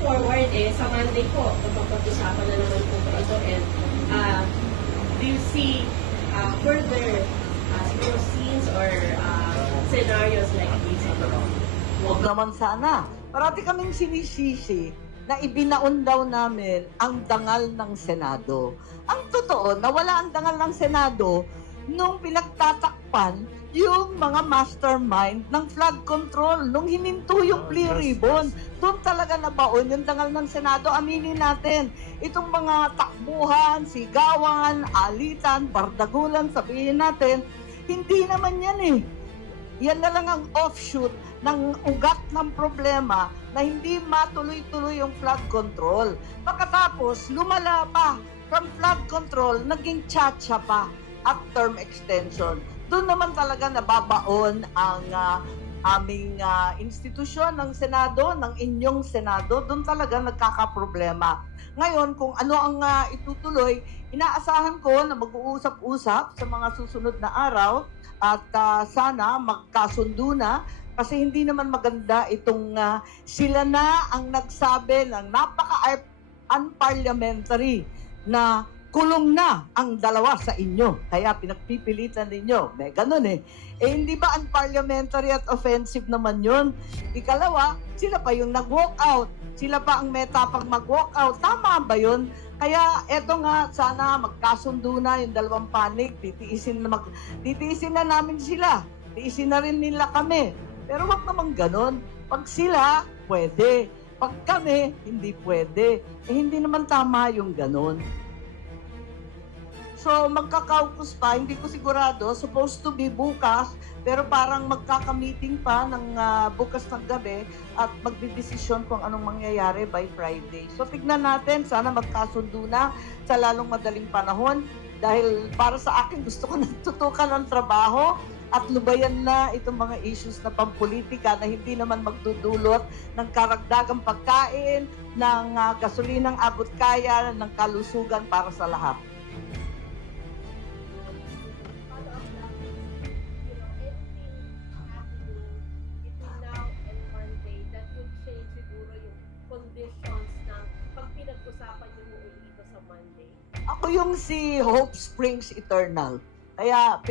forward, sa Monday po, kapag-usapan na naman po ito. And do you see further siguro scenes or scenarios like this? Huwag naman sana. Parati kaming sinisisi na ibinaon daw namin ang dangal ng Senado. Ang totoo, nawala ang dangal ng Senado nung pinagtatakpan yung mga mastermind ng flood control, nung hininto yung plea ribbon. Doon talaga nabaon yung dangal ng Senado. Aminin natin, itong mga takbuhan, sigawan, alitan, bardagulan, sabihin natin, hindi naman yan eh. Yan na lang ang offshoot ng ugat ng problema na hindi matuloy-tuloy yung flood control. Pagkatapos, lumala pa from flood control, naging tsa-tsa pa at term extension. Doon naman talaga nababaon ang aming institusyon ng Senado, ng inyong Senado. Doon talaga nagkakaproblema. Ngayon, kung ano ang itutuloy, inaasahan ko na mag-uusap-usap sa mga susunod na araw at sana magkasundo na kasi hindi naman maganda itong sila na ang nagsabi ng napaka-unparliamentary na kulong na ang dalawa sa inyo. Kaya pinagpipilitan ninyo. May ganun eh. Hindi ba unparliamentary at offensive naman yun? Ikalawa, sila pa yung nag-walk out. Sila pa ang may tapang mag-walk out. Tama ba yun? Kaya eto nga, sana magkasundo na yung dalawang panig. Titiisin na namin sila. Tiisin na rin nila kami. Pero wag naman ganon. Pag sila, pwede. Pag kami, hindi pwede. Hindi naman tama yung ganon. So, magka-caucus pa, hindi ko sigurado, supposed to be bukas, pero parang magkaka-meeting pa ng bukas ng gabi at magdidesisyon kung anong mangyayari by Friday. So, tignan natin, sana magkasundo na sa lalong madaling panahon dahil para sa akin gusto ko natutukan ng trabaho at lubayan na itong mga issues na pampolitika na hindi naman magdudulot ng karagdagang pagkain, ng gasolinang abot kaya, ng kalusugan para sa lahat. Conditions ng pag pinag-usapan nyo mo dito sa Monday? Ako yung si Hope Springs Eternal. Kaya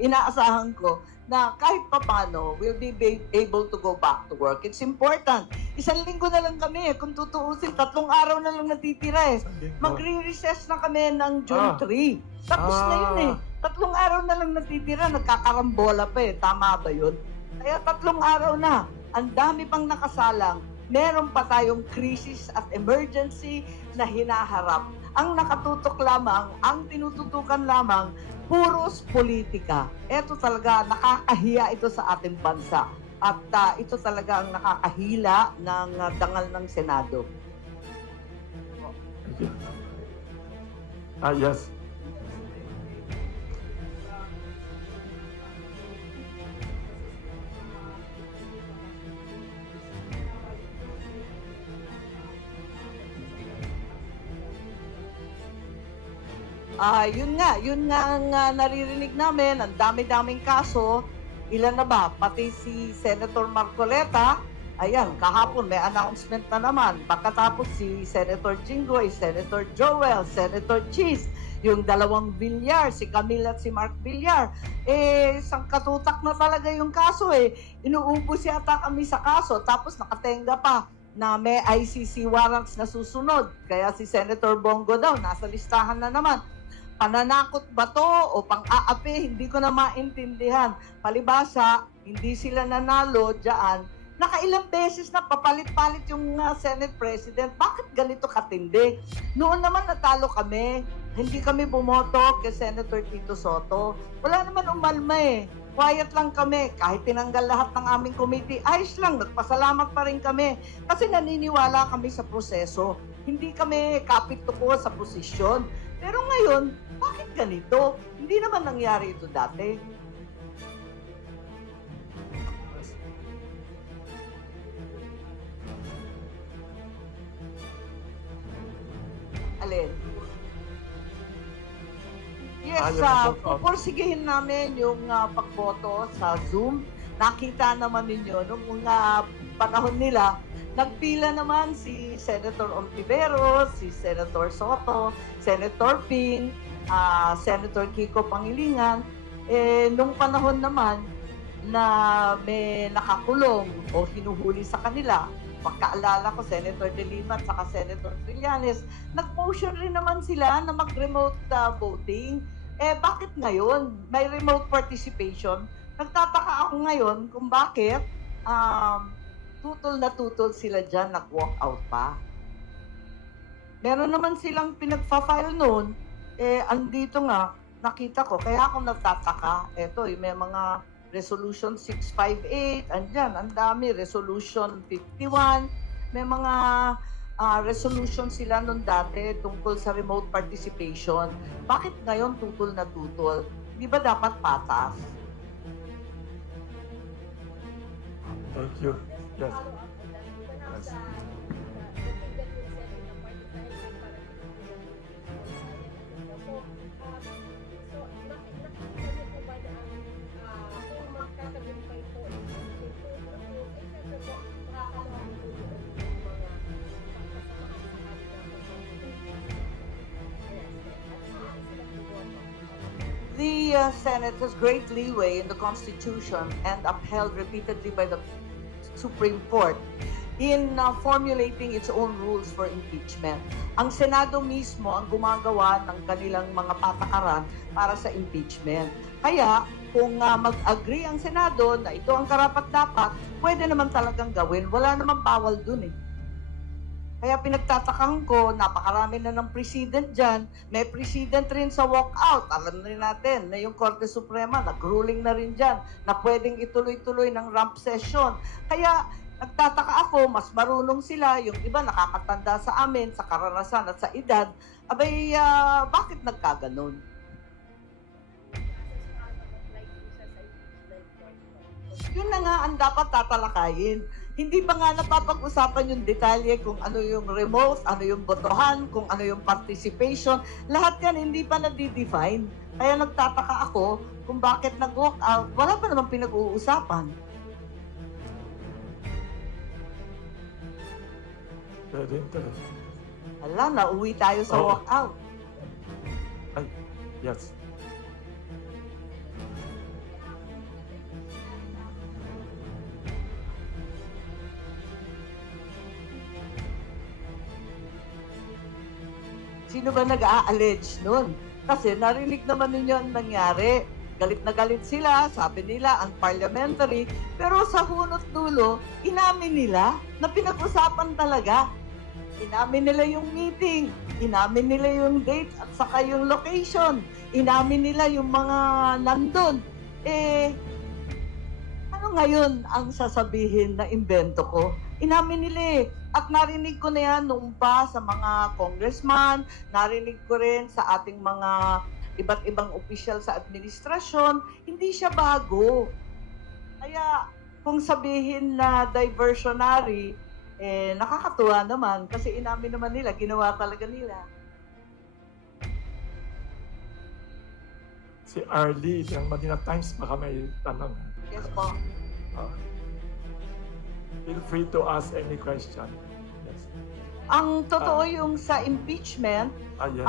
inaasahan ko na kahit papano we'll be able to go back to work. It's important. Isang linggo na lang kami. Kung tutuusin, 3 araw na lang natitira eh. Magre-recess na kami ng June 3. Tapos na yun eh. 3 araw na lang natitira. Nagkakarambola pa eh. Tama ba yun? Kaya 3 araw na. Ang dami pang nakasalang. Meron pa tayong crisis at emergency na hinaharap. Ang nakatutok lamang, ang tinututukan lamang, puros politika. Ito talaga, nakakahiya ito sa ating bansa. At ito talaga ang nakakahila ng dangal ng Senado. Yes. Yun nga ang naririnig namin, ang dami-daming kaso. Ilan na ba? Pati si Senator Marcoleta, ayan, kahapon may announcement na naman. Pagkatapos si Senator Jinggoy, Senator Joel, Senator Cheese, yung 2 Villar, si Camille at si Mark Villar. Isang katutak na talaga yung kaso eh. Inuubos yata kami sa kaso, tapos nakatenga pa na may ICC warrants na susunod. Kaya si Senator Bongo daw, nasa listahan na naman. Pananakot ba to o pang-aapi? Hindi ko na maintindihan. Palibasa, hindi sila nanalo dyan. Nakailang beses na papalit-palit yung Senate President. Bakit ganito katindi? Noon naman natalo kami. Hindi kami bumoto kay Senator Tito Soto. Wala naman umalma eh. Quiet lang kami. Kahit tinanggal lahat ng aming committee, ayos lang. Nagpasalamat pa rin kami. Kasi naniniwala kami sa proseso. Hindi kami kapit-tuko sa posisyon. Pero ngayon, bakit ganito? Hindi naman nangyari ito dati. Alin? Yes, pupursigihin namin yung pagboto sa Zoom. Nakita naman ninyo, nung panahon nila, Nagpila naman si Senator Ontiveros, si Senator Soto, Senator Ping, Senator Kiko Pangilinan. Nung panahon naman na may nakakulong o hinuhuli sa kanila, pagkaalala ko, Senator De Lima at saka Senator Trillanes, nag-motion rin naman sila na mag-remote voting. Bakit ngayon may remote participation? Nagtataka ako ngayon kung bakit tutol na tutol sila dyan, nag-walk out pa. Meron naman silang pinagpa-file noon, andito nga, nakita ko, kaya ako nagtataka, may mga Resolution 658, andyan, ang dami, Resolution 51, may mga resolution sila noon dati tungkol sa remote participation. Bakit ngayon tutol na tutol? Di ba dapat patas? Thank you. Yes. Yes. The Senate has great leeway in the Constitution and upheld repeatedly by the Supreme Court in formulating its own rules for impeachment. Ang Senado mismo ang gumagawa ng kanilang mga patakaran para sa impeachment. Kaya, kung mag-agree ang Senado na ito ang karapat-dapat, pwede naman talagang gawin. Wala namang bawal dun eh. Kaya pinagtatakang ko, napakarami na ng president dyan. May president rin sa walkout. Alam rin natin na yung Korte Suprema, nag-ruling na rin dyan na pwedeng ituloy-tuloy ng rump session. Kaya nagtataka ako, mas marunong sila. Yung iba nakakatanda sa amin, sa karanasan at sa edad. Abay, bakit nagkaganon? Yun na nga ang dapat tatalakayin. Hindi pa nga napapag-usapan yung detalye kung ano yung remote, ano yung botohan, kung ano yung participation. Lahat yan hindi pa na-define. Kaya nagtataka ako kung bakit nag-walk out. Wala pa naman pinag-uusapan. Very interesting. Ala, nauwi tayo sa Oo. walk out. Ay, yes. Sino ba nag-a-allege nun? Kasi narinig naman ninyo ang nangyari. Galit na galit sila, sabi nila, unparliamentary. Pero sa hunot dulo, inamin nila na pinag-usapan talaga. Inamin nila yung meeting, inamin nila yung date at saka yung location. Inamin nila yung mga nandun. Ano ngayon ang sasabihin na imbento ko? Inamin nila eh. At narinig ko na yan noong pa sa mga congressman, narinig ko rin sa ating mga iba't ibang opisyal sa administrasyon, hindi siya bago. Kaya kung sabihin na diversionary, nakakatuwa naman kasi inamin naman nila, ginawa talaga nila. Si Arlie ng Manila Times, baka may tanong. Yes po. Feel free to ask any question. Yes. Ang totoo yung sa impeachment, Yes.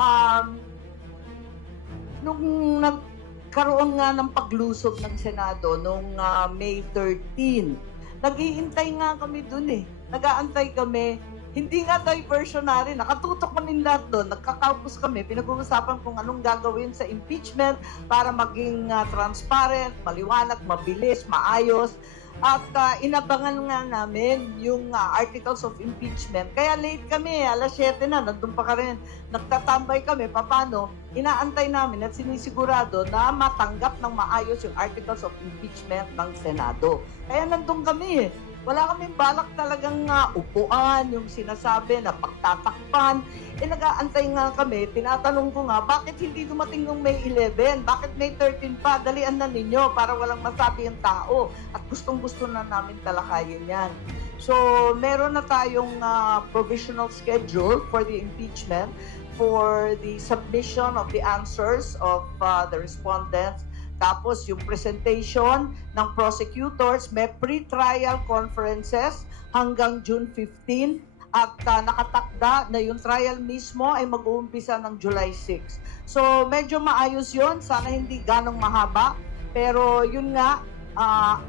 nung nagkaroon nga ng paglusob ng Senado nung May 13, nag-iintay nga kami dun eh. Nag-aantay kami. Hindi nga diversionary. Nakatutok kami lahat doon. Nagkakaupos kami. Pinag-uusapan kung anong gagawin sa impeachment para maging transparent, maliwanag, mabilis, maayos. At inabangan nga namin yung articles of impeachment. Kaya late kami, alas 7 na, nandun pa ka rin. Nagtatambay kami, paano? Inaantay namin at sinisigurado na matanggap ng maayos yung articles of impeachment ng Senado. Kaya nandun kami. Wala kaming balak talagang upuan, yung sinasabi na pagtatakpan. Nag-aantay nga kami, tinatanong ko nga, bakit hindi dumating nung May 11? Bakit May 13 pa? Dalian na ninyo para walang masabi yung tao. At gustong-gusto na namin talakayin yan. So, meron na tayong provisional schedule for the impeachment, for the submission of the answers of the respondents Tapos yung presentation ng prosecutors, may pre-trial conferences hanggang June 15 at nakatakda na yung trial mismo ay mag-uumpisa ng July 6. So medyo maayos yun, sana hindi ganong mahaba. Pero yun nga,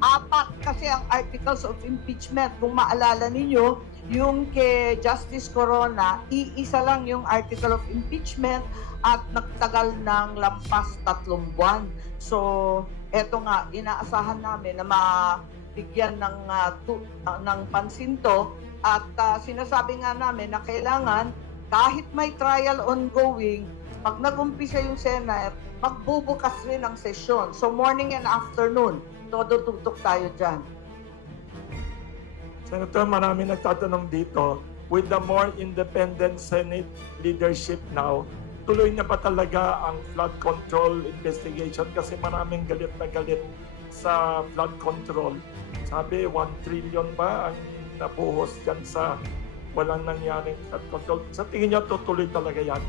apat kasi ang articles of impeachment. Kung maalala ninyo, yung kay Justice Corona, iisa lang yung article of impeachment at nagtagal ng lampas 3 buwan. So, eto nga, inaasahan namin na mabigyan ng pansin to at sinasabi nga namin na kailangan kahit may trial ongoing, pag nag-umpisa yung Senate, magbubukas rin ang sesyon. So, morning and afternoon, todo tutok tayo dyan. Senator, marami nagtatanong dito, with the more independent Senate leadership now, tuloy na ba talaga ang flood control investigation? Kasi maraming galit na galit sa flood control. Sabi, 1 trillion ba ang nabuhos dyan sa walang nangyaring flood control? Sa tingin niyo, tutuloy talaga yan?